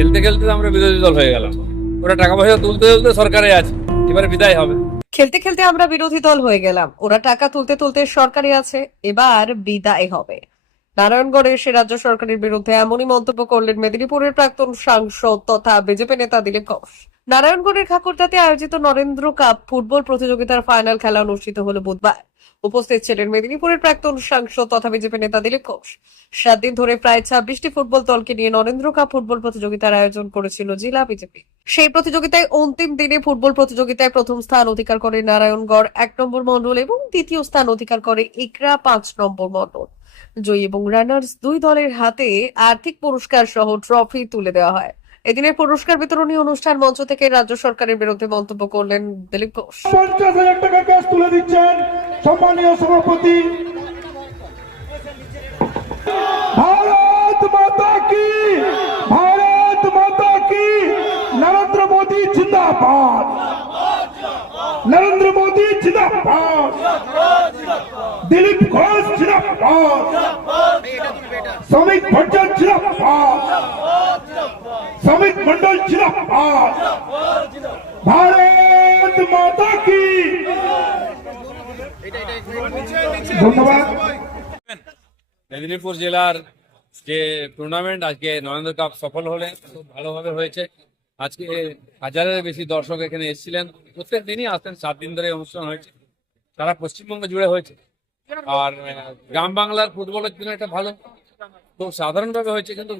খেলতে খেলতে আমরা বিরোধী দল হয়ে গেলাম। ওরা টাকা পয়সা তুলতে তুলতে সরকারে আছে, এবারে বিদায় হবে। খেলতে খেলতে আমরা বিরোধী দল হয়ে গেলাম। ওরা টাকা তুলতে তুলতে সরকারি আছে, এবার বিদায় হবে। নারায়ণগড়ে সে রাজ্য সরকারের বিরুদ্ধে এমনই মন্তব্য করলেন মেদিনীপুরের প্রাক্তন সাংসদ তথা বিজেপি নেতা দিলীপ ঘোষ। নারায়ণগড়ের ঠাকুরদাতে আয়োজিত নরেন্দ্র কাপ ফুটবল প্রতিযোগিতার ফাইনাল খেলা অনুষ্ঠিত হলো বুধবার। উপস্থিত ছিলেন মেদিনীপুরের প্রাক্তন সাংসদ তথা বিজেপি নেতা দিলীপ ঘোষ। সাত দিন ধরে প্রায় ছাব্বিশটি ফুটবল দলকে নিয়ে নরেন্দ্র কাপ ফুটবল প্রতিযোগিতার আয়োজন করেছিল জেলা বিজেপি। সেই প্রতিযোগিতায় অন্তিম দিনে ফুটবল প্রতিযোগিতায় প্রথম স্থান অধিকার করে নারায়ণগড় এক নম্বর মণ্ডল এবং দ্বিতীয় স্থান অধিকার করে ইকরা পাঁচ নম্বর মণ্ডল। জয়ী এবং রানার্স দুই দলের হাতে আর্থিক পুরস্কার সহ ট্রফি তুলে দেওয়া হয়। এদিনের পুরস্কার বিতরণী অনুষ্ঠান মঞ্চ থেকে রাজ্য সরকারের বিরুদ্ধে মন্তব্য করলেন দিলীপ ঘোষ। পঞ্চাশ হাজার টাকা ক্যাশ তুলে দিচ্ছেন সম্মানীয় সভাপতি। ভারত মাতা কি? ভারত মাতা কি? নরেন্দ্র মোদী জিন্দাবাদ। নরেন্দ্র মোদী জিন্দাবাদ। দিলীপ ঘোষ জিন্দাবাদ। শ্রমিক ভট্টাচার্য জিন্দাবাদ। শ্রমিক মন্ডল ভারত মাতা কি ধন্যবাদ মেদিনীপুর জেলার যে টুর্নামেন্ট আজকে নরেন্দ্র কাপ সফল হলে, খুব ভালোভাবে হয়েছে। আজকে হাজারের বেশি দর্শক এখানে এসেছিলেন। প্রত্যেক দিনই আসতেন, সাত দিন ধরে অনুষ্ঠান হয়েছে। সারা পশ্চিমবঙ্গ জুড়ে হয়েছে। আর গ্রাম বাংলার ফুটবলের জন্য এটা ভালো। খুব সাধারণভাবে হয়েছে কিন্তু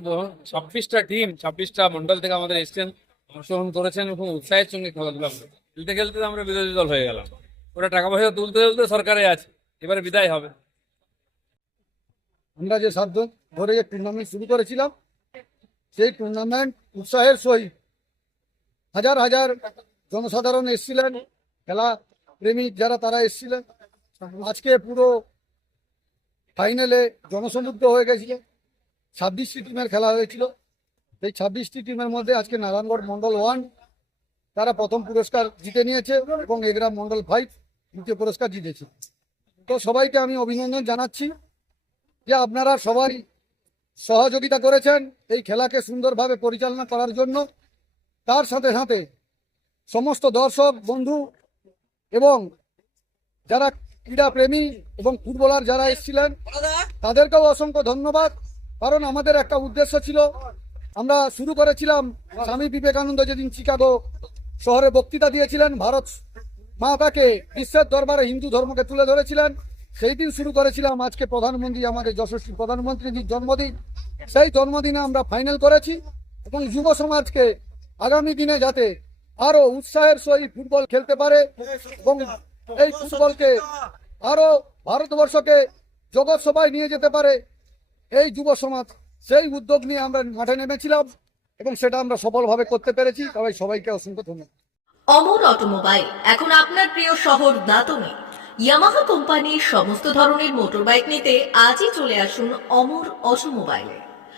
ছাব্বিশটা টিম ছাব্বিশটা মন্ডল থেকে আমাদের এসছেন, অংশগ্রহণ করেছেন এবং উৎসাহের সঙ্গে খেলাধুলা খেলতে খেলতে আমরা বিরোধী দল হয়ে গেলাম। ওরা টাকা পয়সা তুলতে তুলতে সরকারে আছে, এবারে বিদায় হবে। আমরা যে সাধ্য ধরে যে টুর্নামেন্ট শুরু করেছিলাম, সেই টুর্নামেন্ট উৎসাহের সহিত হাজার হাজার জনসাধারণ এসেছিলেন, খেলা প্রেমিক যারা তারা এসেছিলেন। আজকে পুরো ফাইনালে জনসমুদ্র হয়ে গেছিল। ছাব্বিশটি টিমের খেলা হয়েছিল। এই ছাব্বিশটি টিমের মধ্যে আজকে নারায়ণগড় মন্ডল ওয়ান তারা প্রথম পুরস্কার জিতে নিয়েছে এবং এগরা মন্ডল ফাইভ দ্বিতীয় পুরস্কার জিতেছে। তো সবাইকে আমি অভিনন্দন জানাচ্ছি যে আপনারা সবাই সহযোগিতা করেছেন এই খেলাকে সুন্দরভাবে পরিচালনা করার জন্য। তার সাথে সাথে সমস্ত দর্শক, বন্ধু এবং যারা ক্রীড়া প্রেমী এবং ফুটবলার যারা এসেছিলেন, তাদেরকেও অসংখ্য ধন্যবাদ। কারণ আমাদের একটা উদ্দেশ্য ছিল। আমরা শুরু করেছিলাম স্বামী বিবেকানন্দ যেদিন চিকাগো শহরে বক্তৃতা দিয়েছিলেন, ভারত মাতাকে বিশ্বের দরবারে হিন্দু ধর্মকে তুলে ধরেছিলেন। সেই দিন শুরু করেছিলাম আজকে প্রধানমন্ত্রী, আমাদের যশস্বী প্রধানমন্ত্রীর জন্মদিন। সেই জন্মদিনে আমরা ফাইনাল করেছি এবং যুব সমাজকে আগামী দিনে যাতে আরও উৎসাহের সহিত ফুটবল খেলতে পারে এবং এই ফুটবলকে আরও ভারতবর্ষকে জগৎ সভায় নিয়ে যেতে পারে এই যুব সমাজ, সেই উদ্যোগ নিয়ে আমরা মাঠে নেমেছিলাম এবং সেটা আমরা সফলভাবে করতে পেরেছি। তবে সবাইকে অসংখ্য ধন্যবাদ। অমর অটোমোবাইল, এখন আপনার প্রিয় শহর দাতনে। ইয়ামাহা কোম্পানির সমস্ত ধরনের মোটরবাইক নিতে আজই চলে আসুন অমর অটোমোবাইলে।